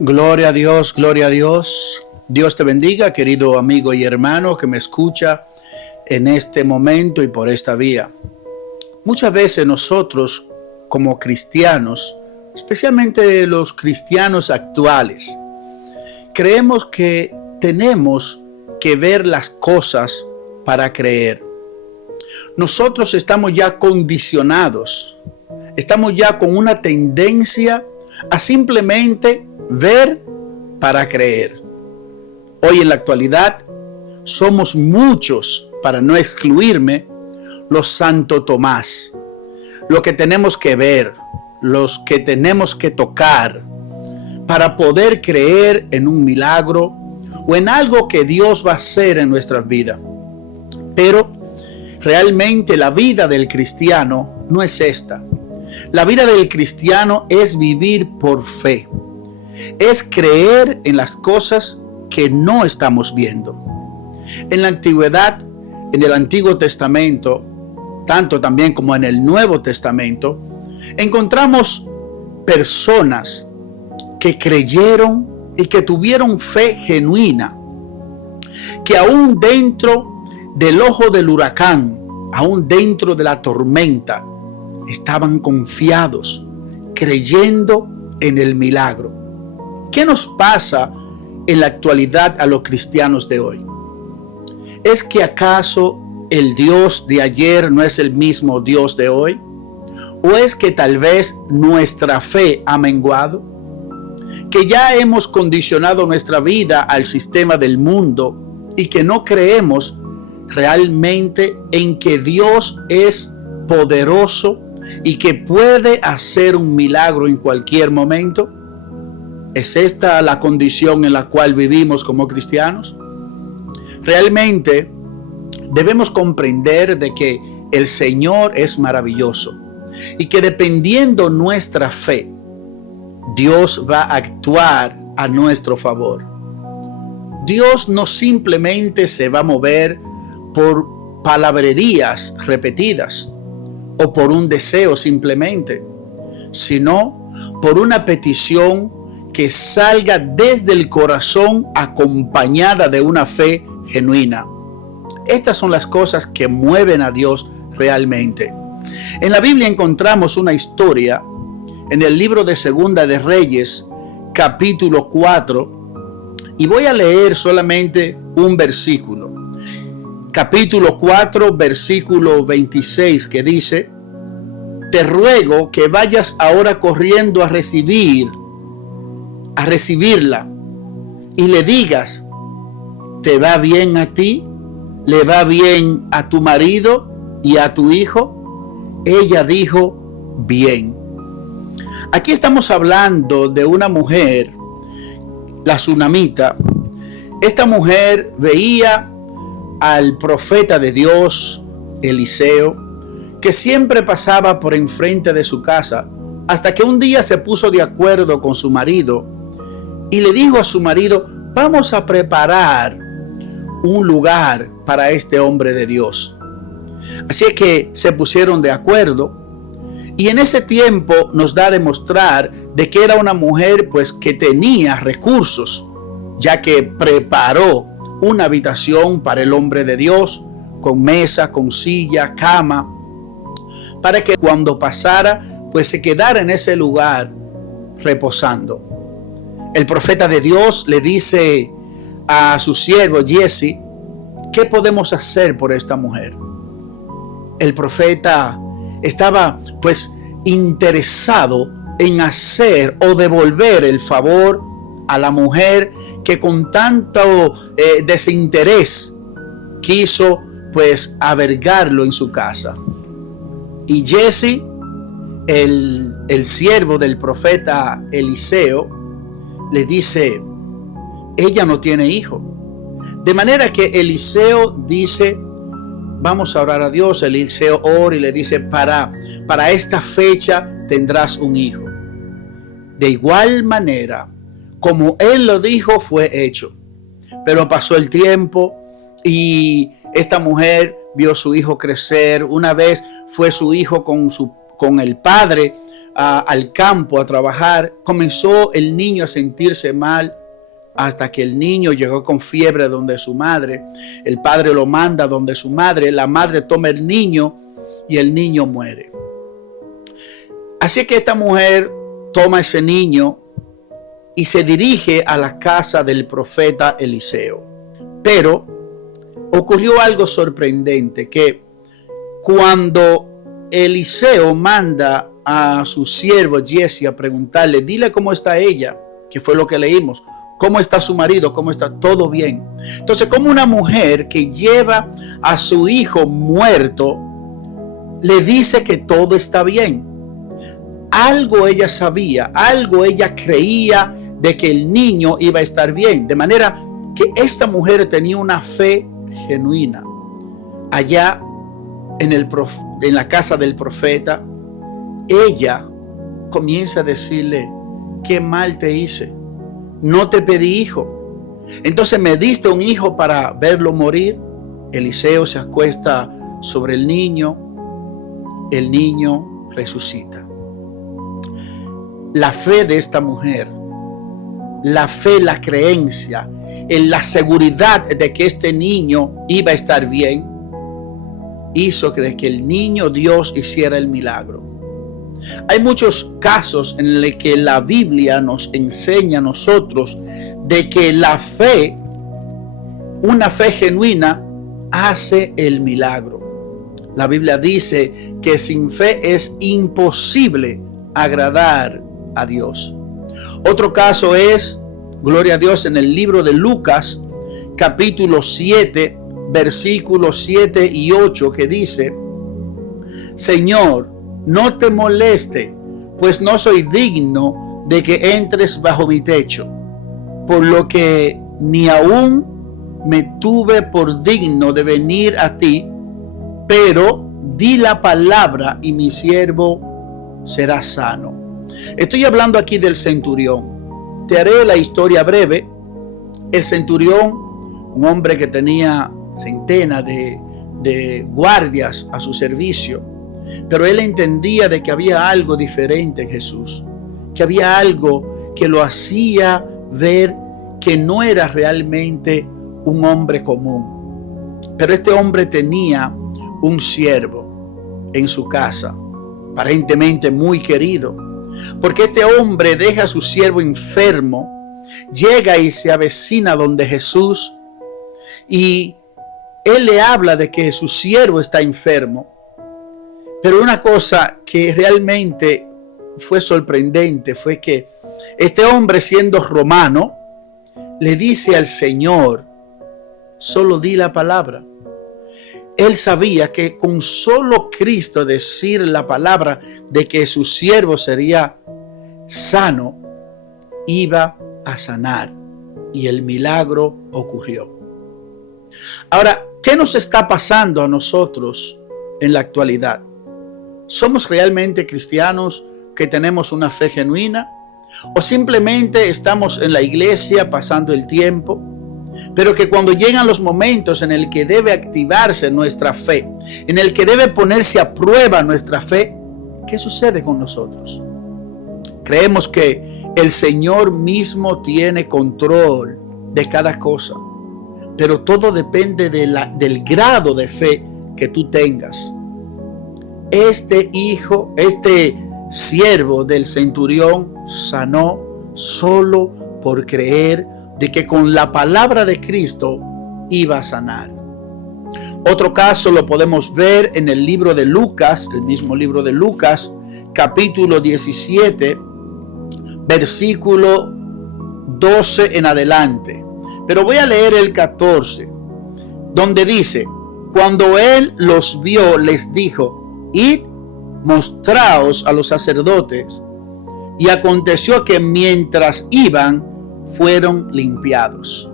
Gloria a Dios, gloria a Dios. Dios te bendiga, querido amigo y hermano que me escucha en este momento y por esta vía. Muchas veces nosotros como cristianos, especialmente los cristianos actuales, creemos que tenemos que ver las cosas para creer. Nosotros estamos ya condicionados, estamos ya con una tendencia a simplemente ver para creer. Hoy en la actualidad somos muchos, para no excluirme, los Santo Tomás. Lo que tenemos que ver, los que tenemos que tocar para poder creer en un milagro o en algo que Dios va a hacer en nuestras vidas. Pero realmente la vida del cristiano no es esta. La vida del cristiano es vivir por fe. Es creer en las cosas que no estamos viendo. En la antigüedad, en el Antiguo Testamento, tanto también como en el Nuevo Testamento, encontramos personas que creyeron y que tuvieron fe genuina, que aún dentro del ojo del huracán, aún dentro de la tormenta, estaban confiados, creyendo en el milagro. ¿Qué nos pasa en la actualidad a los cristianos de hoy? ¿Es que acaso el Dios de ayer no es el mismo Dios de hoy? ¿O es que tal vez nuestra fe ha menguado? ¿Que ya hemos condicionado nuestra vida al sistema del mundo y que no creemos realmente en que Dios es poderoso y que puede hacer un milagro en cualquier momento? ¿Es esta la condición en la cual vivimos como cristianos? Realmente debemos comprender de que el Señor es maravilloso y que dependiendo nuestra fe, Dios va a actuar a nuestro favor. Dios no simplemente se va a mover por palabrerías repetidas o por un deseo simplemente, sino por una petición que salga desde el corazón acompañada de una fe genuina. Estas son las cosas que mueven a Dios realmente. En la Biblia encontramos una historia en el libro de Segunda de Reyes, capítulo 4, y voy a leer solamente un versículo. Capítulo 4, versículo 26, que dice: Te ruego que vayas ahora corriendo a recibirla y le digas: ¿te va bien a ti? ¿Le va bien a tu marido y a tu hijo? Ella dijo: bien. Aquí estamos hablando de una mujer, la sunamita. Esta mujer veía al profeta de Dios, Eliseo, que siempre pasaba por enfrente de su casa, hasta que un día se puso de acuerdo con su marido y le dijo a su marido: vamos a preparar un lugar para este hombre de Dios. Así es que se pusieron de acuerdo, y en ese tiempo nos da a demostrar de que era una mujer pues que tenía recursos, ya que preparó una habitación para el hombre de Dios, con mesa, con silla, cama, para que cuando pasara pues se quedara en ese lugar reposando. El profeta de Dios le dice a su siervo Giezi: ¿qué podemos hacer por esta mujer? El profeta estaba pues interesado en hacer o devolver el favor a la mujer que con tanto desinterés quiso pues albergarlo en su casa. Y Giezi, el siervo del profeta Eliseo, le dice: ella no tiene hijo. De manera que Eliseo dice: vamos a orar a Dios. Eliseo ora y le dice: para esta fecha tendrás un hijo. De igual manera, como él lo dijo, fue hecho. Pero pasó el tiempo y esta mujer vio a su hijo crecer. Una vez fue su hijo con el padre al campo a trabajar, comenzó el niño a sentirse mal hasta que el niño llegó con fiebre donde su madre. El padre lo manda donde su madre. La madre toma el niño y el niño muere. Así que esta mujer toma ese niño y se dirige a la casa del profeta Eliseo. Pero ocurrió algo sorprendente, que cuando Eliseo manda a su siervo Giezi a preguntarle, dile cómo está ella, que fue lo que leímos, cómo está su marido, cómo está todo bien. Entonces, como una mujer que lleva a su hijo muerto le dice que todo está bien. Algo ella sabía, algo ella creía de que el niño iba a estar bien. De manera que esta mujer tenía una fe genuina. Allá en la casa del profeta, ella comienza a decirle, qué mal te hice, no te pedí hijo, entonces me diste un hijo para verlo morir. Eliseo se acuesta sobre el niño resucita. La fe de esta mujer, la fe, la creencia, en la seguridad de que este niño iba a estar bien, hizo que el niño Dios hiciera el milagro. Hay muchos casos en los que la Biblia nos enseña a nosotros de que la fe, una fe genuina, hace el milagro. La Biblia dice que sin fe es imposible agradar a Dios. Otro caso es, gloria a Dios, en el libro de Lucas, capítulo 7, versículos 7 y 8, que dice, Señor, no te moleste, pues no soy digno de que entres bajo mi techo, por lo que ni aún me tuve por digno de venir a ti, pero di la palabra y mi siervo será sano. Estoy hablando aquí del centurión. Te haré la historia breve. El centurión, un hombre que tenía centenas de guardias a su servicio, pero él entendía de que había algo diferente en Jesús, que había algo que lo hacía ver que no era realmente un hombre común. Pero este hombre tenía un siervo en su casa, aparentemente muy querido, porque este hombre deja a su siervo enfermo, llega y se avecina donde Jesús, y él le habla de que su siervo está enfermo. Pero una cosa que realmente fue sorprendente fue que este hombre, siendo romano, le dice al Señor, solo di la palabra. Él sabía que con solo Cristo decir la palabra de que su siervo sería sano, iba a sanar. Y el milagro ocurrió. Ahora, ¿qué nos está pasando a nosotros en la actualidad? ¿Somos realmente cristianos que tenemos una fe genuina? ¿O simplemente estamos en la iglesia pasando el tiempo? Pero que cuando llegan los momentos en el que debe activarse nuestra fe, en el que debe ponerse a prueba nuestra fe, ¿qué sucede con nosotros? Creemos que el Señor mismo tiene control de cada cosa, pero todo depende del grado de fe que tú tengas. Este siervo del centurión sanó solo por creer de que con la palabra de Cristo iba a sanar. Otro caso lo podemos ver en el libro de Lucas, el mismo libro de Lucas, capítulo 17, versículo 12 en adelante. Pero voy a leer el 14, donde dice, cuando él los vio, les dijo, id, mostraos a los sacerdotes. Y aconteció que mientras iban, fueron limpiados.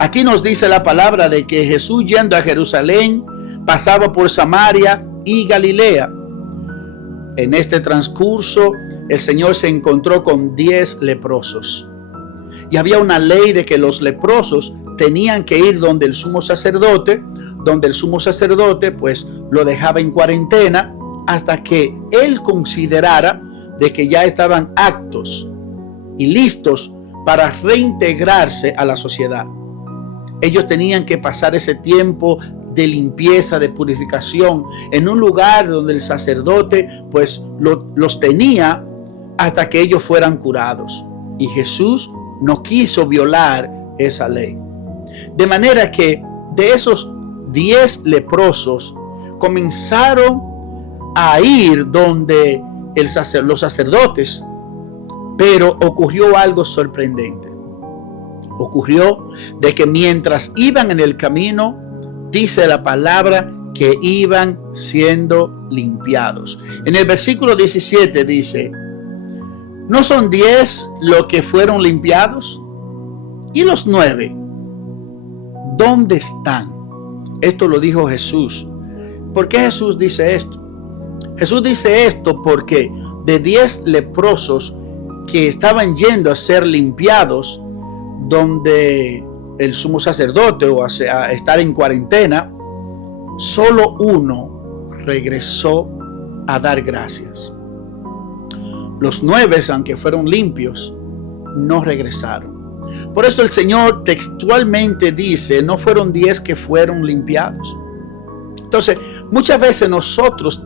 Aquí nos dice la palabra de que Jesús, yendo a Jerusalén, pasaba por Samaria y Galilea. En este transcurso, el Señor se encontró con 10 leprosos. Y había una ley de que los leprosos tenían que ir donde el sumo sacerdote, pues lo dejaba en cuarentena hasta que él considerara de que ya estaban aptos y listos para reintegrarse a la sociedad. Ellos tenían que pasar ese tiempo de limpieza, de purificación, en un lugar donde el sacerdote pues los tenía hasta que ellos fueran curados. Y Jesús no quiso violar esa ley. De manera que de esos 10 leprosos comenzaron a ir donde los sacerdotes, pero ocurrió algo sorprendente. Ocurrió de que mientras iban en el camino, dice la palabra que iban siendo limpiados. En el versículo 17 dice: ¿no son 10 los que fueron limpiados? ¿Y los 9? ¿Dónde están? Esto lo dijo Jesús. ¿Por qué Jesús dice esto? Jesús dice esto porque de 10 leprosos que estaban yendo a ser limpiados, donde el sumo sacerdote o a estar en cuarentena, solo uno regresó a dar gracias. Los 9, aunque fueron limpios, no regresaron. Por eso el Señor textualmente dice: no fueron 10 que fueron limpiados. Entonces, muchas veces nosotros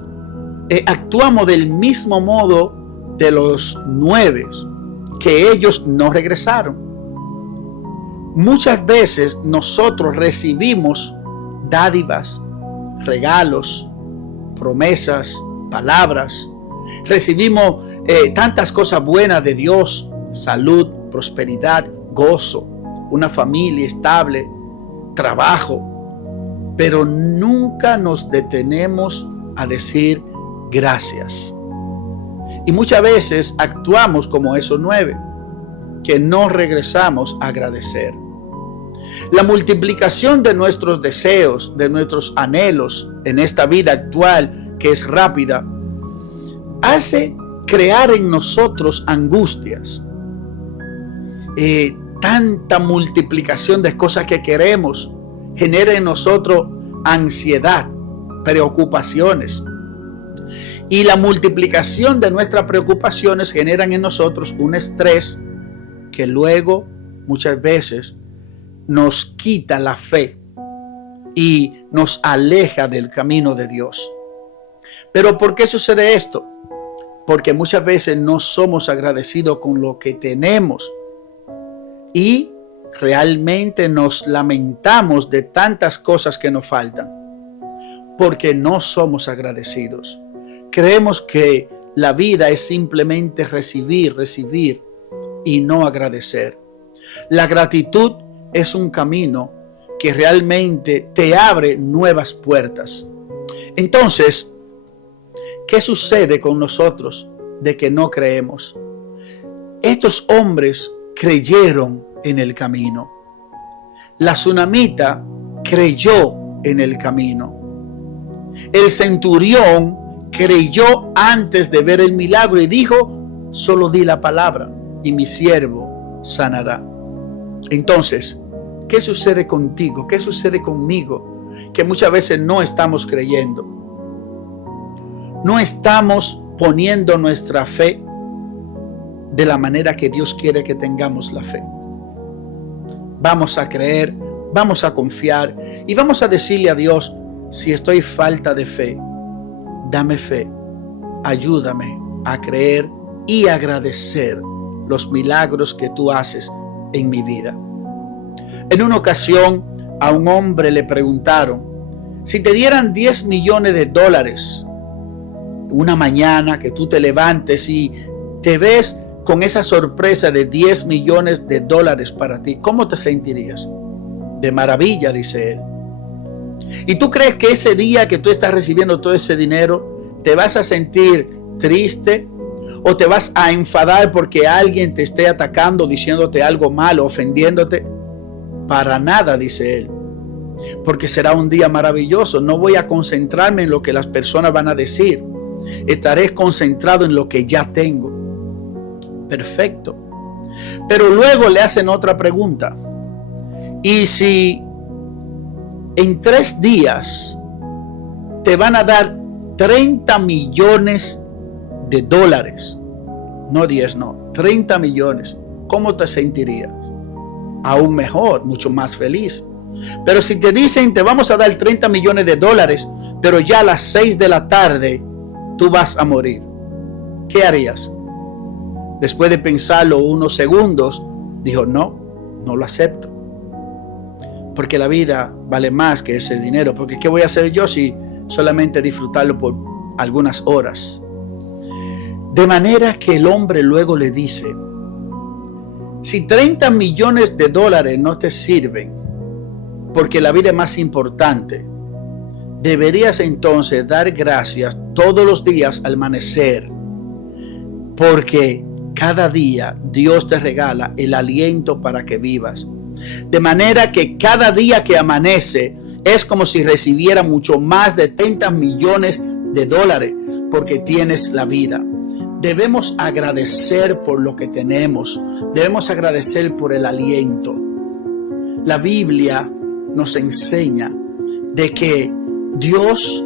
actuamos del mismo modo de los 9, que ellos no regresaron. Muchas veces nosotros recibimos dádivas, regalos, promesas, palabras. Recibimos tantas cosas buenas de Dios: salud, prosperidad, gozo, una familia estable, trabajo. Pero nunca nos detenemos a decir gracias. Y muchas veces actuamos como esos 9, que no regresamos a agradecer. La multiplicación de nuestros deseos, de nuestros anhelos en esta vida actual, que es rápida, hace crear en nosotros angustias. Tanta multiplicación de cosas que queremos genera en nosotros ansiedad, preocupaciones. Y la multiplicación de nuestras preocupaciones generan en nosotros un estrés que luego muchas veces nos quita la fe y nos aleja del camino de Dios. Pero ¿por qué sucede esto? Porque muchas veces no somos agradecidos con lo que tenemos y realmente nos lamentamos de tantas cosas que nos faltan, porque no somos agradecidos. Creemos que la vida es simplemente recibir y no agradecer. La gratitud es un camino que realmente te abre nuevas puertas. Entonces, ¿qué sucede con nosotros de que no creemos? Estos hombres creyeron en el camino. La tsunamita creyó en el camino. El centurión creyó antes de ver el milagro y dijo: solo di la palabra y mi siervo sanará. Entonces, ¿qué sucede contigo? ¿Qué sucede conmigo? Que muchas veces no estamos creyendo. No estamos poniendo nuestra fe de la manera que Dios quiere que tengamos la fe. Vamos a creer, vamos a confiar y vamos a decirle a Dios: si estoy falta de fe, dame fe, ayúdame a creer y agradecer los milagros que tú haces en mi vida. En una ocasión a un hombre le preguntaron: si te dieran $10 millones, una mañana que tú te levantes y te ves con esa sorpresa de $10 millones para ti, ¿cómo te sentirías? De maravilla, dice él. ¿Y tú crees que ese día que tú estás recibiendo todo ese dinero, te vas a sentir triste o te vas a enfadar porque alguien te esté atacando, diciéndote algo malo, ofendiéndote? Para nada, dice él. Porque será un día maravilloso. No voy a concentrarme en lo que las personas van a decir. Estaré concentrado en lo que ya tengo. Perfecto. Pero luego le hacen otra pregunta. ¿Y si en 3 días te van a dar $30 millones? no 10, no, 30 millones, ¿cómo te sentirías? Aún mejor, mucho más feliz. Pero si te dicen, te vamos a dar 30 millones de dólares, pero ya a las 6 de la tarde tú vas a morir, ¿qué harías? Después de pensarlo unos segundos, dijo, no lo acepto. Porque la vida vale más que ese dinero. Porque ¿qué voy a hacer yo si solamente disfrutarlo por algunas horas? De manera que el hombre luego le dice, si 30 millones de dólares no te sirven, porque la vida es más importante, deberías entonces dar gracias todos los días al amanecer, porque cada día Dios te regala el aliento para que vivas. De manera que cada día que amanece es como si recibiera mucho más de 30 millones de dólares porque tienes la vida. Debemos agradecer por lo que tenemos. Debemos agradecer por el aliento. La Biblia nos enseña de que Dios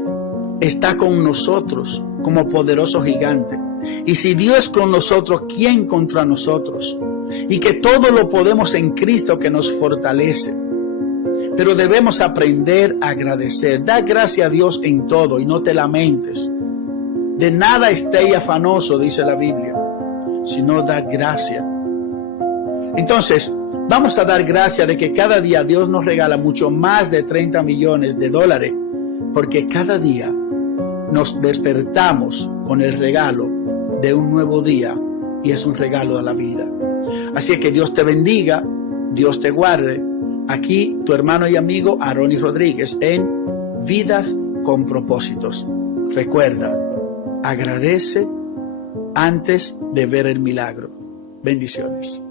está con nosotros como poderoso gigante. Y si Dios es con nosotros, ¿quién contra nosotros? Y que todo lo podemos en Cristo que nos fortalece. Pero debemos aprender a agradecer. Da gracias a Dios en todo y no te lamentes. De nada estéis afanoso, dice la Biblia, sino da gracias. Entonces, vamos a dar gracias de que cada día Dios nos regala mucho más de 30 millones de dólares, porque cada día nos despertamos con el regalo de un nuevo día y es un regalo de la vida. Así es que Dios te bendiga, Dios te guarde. Aquí tu hermano y amigo Aroni Rodríguez en Vidas con Propósitos. Recuerda, agradece antes de ver el milagro. Bendiciones.